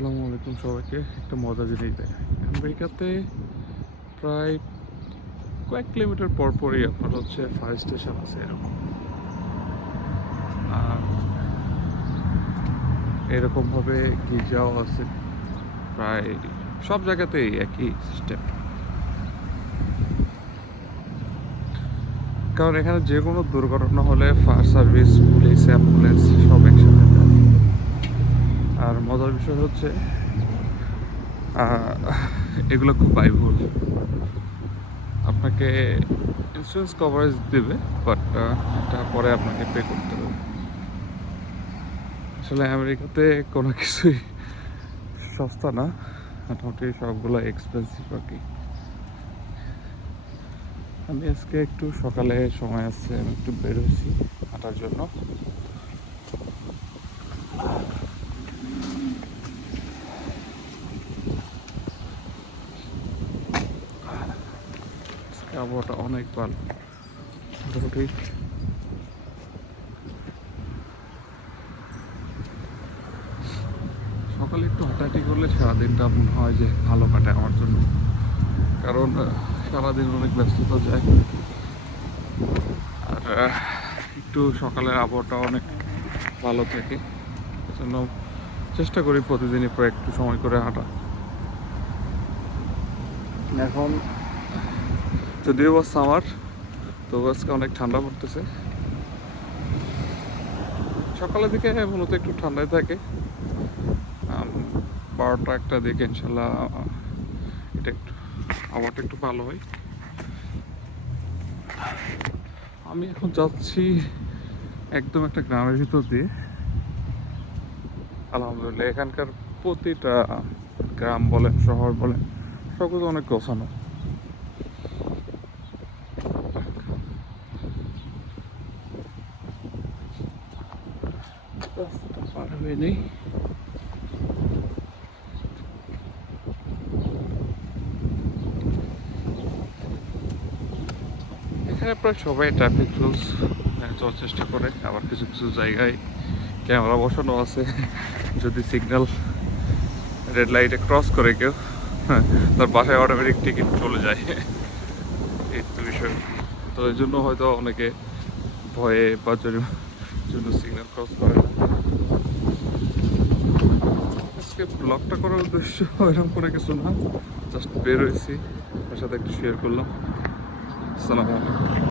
আসসালামু আলাইকুম সবাইকে। একটা মজার জিনিস দেখাই। আমেরিকাতে প্রায় কয়েক কিলোমিটার পর পরই আপনার হচ্ছে ফায়ার স্টেশন আছে এরকম। আর এরকমভাবে গির্জাও আছে। প্রায় সব জায়গাতেই একই সিস্টেম। কারণ এখানে যে কোনো দুর্ঘটনা হলে ফায়ার সার্ভিস, পুলিশ, অ্যাম্বুলেন্স সব একসাথে যায়। আর মজার বিষয় হচ্ছে এগুলো খুব ব্যয়বহুল। আপনাকে ইন্স্যুরেন্স কভারেজ দেবে, বাট এটা পরে আপনাকে পে করতে হবে। আসলে আমেরিকাতে কোনো কিছুই সস্তা না, মোটামুটি সবগুলো এক্সপেন্সিভ আর কি। আমি আজকে একটু সকালে সময় আসছে, আমি একটু বেরোইছি হাঁটার জন্য। আজকে আবহাওয়াটা অনেক ভালো, মোটামুটি সকালে একটু হাঁটাহাঁটি করলে সারাদিনটা মনে হয় যে ভালো কাটে আমার জন্য। কারণ সারাদিন অনেক ব্যস্ততা যায়। আর একটু সকালের আবহাওয়াটা অনেক ভালো থাকে, জন্য চেষ্টা করি প্রতিদিনই প্রায় একটু সময় করে হাঁটা। এখন যদিও বা সামার, তো আজকে অনেক ঠান্ডা পড়তেছে। সকালের দিকে মূলত একটু ঠান্ডাই থাকে, 12টা-1টা দিকে ইনশাল্লাহ এটা একটু আবহাওয়াটা একটু ভালো হয়। আমি এখন যাচ্ছি একদম একটা গ্রামের ভিতর দিয়ে। আলহামদুলিল্লাহ এখানকার প্রতিটা গ্রাম বলেন, শহর বলেন, সবকিছু অনেক গোছানো। রাস্তাটা পার হয়ে নেই। এখানে প্রায় সবাই ট্রাফিক রুলস চলার চেষ্টা করে, আবার কিছু কিছু জায়গায় ক্যামেরা বসানো আছে। যদি সিগন্যাল রেড লাইটে ক্রস করে কেউ, তার বাসায় অটোমেটিক টিকিট চলে যায়। এই তো বিষয়। তো এই জন্য হয়তো অনেকে ভয়ে বা জন্য সিগন্যাল ক্রস করে না। আজকে ব্লগটা করার উদ্দেশ্য এরকম করে কিছু না, জাস্ট বের হয়েছি, তার সাথে একটু শেয়ার করলাম। আসসালামু আলাইকুম।